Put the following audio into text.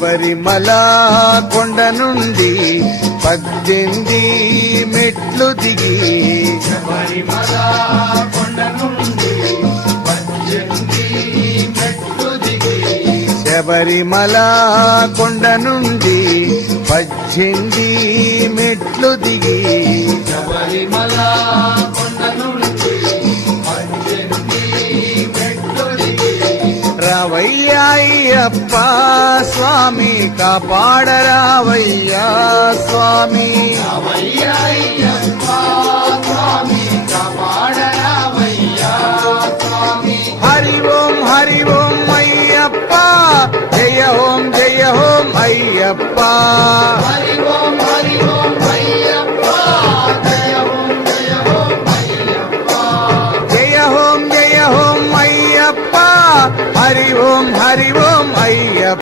శబరిమల కొండ నుండి 18 మెట్లు దిగి శబరిమల కొండ నుండి 18 మెట్లు దిగి శబరిమల కొండ నుండి 18 మెట్లు దిగి శబరిమల కొండ నుండి 18 మెట్లు దిగి రావయ్యా అయ్యప్ప స్వామి కాపాడరావయ్యా స్వామి రావయ్యా అయ్యప్ప స్వామి కాపాడరావయ్యా స్వామి హరి ఓం అయ్యప్ప జయ ఓం అయ్యప్ప హరి ఓం అయ్యప్ప జయ ఓం అయ్యప్ప జయ ఓం అయ్యప్ప హరి ఓం అయ్యప్ప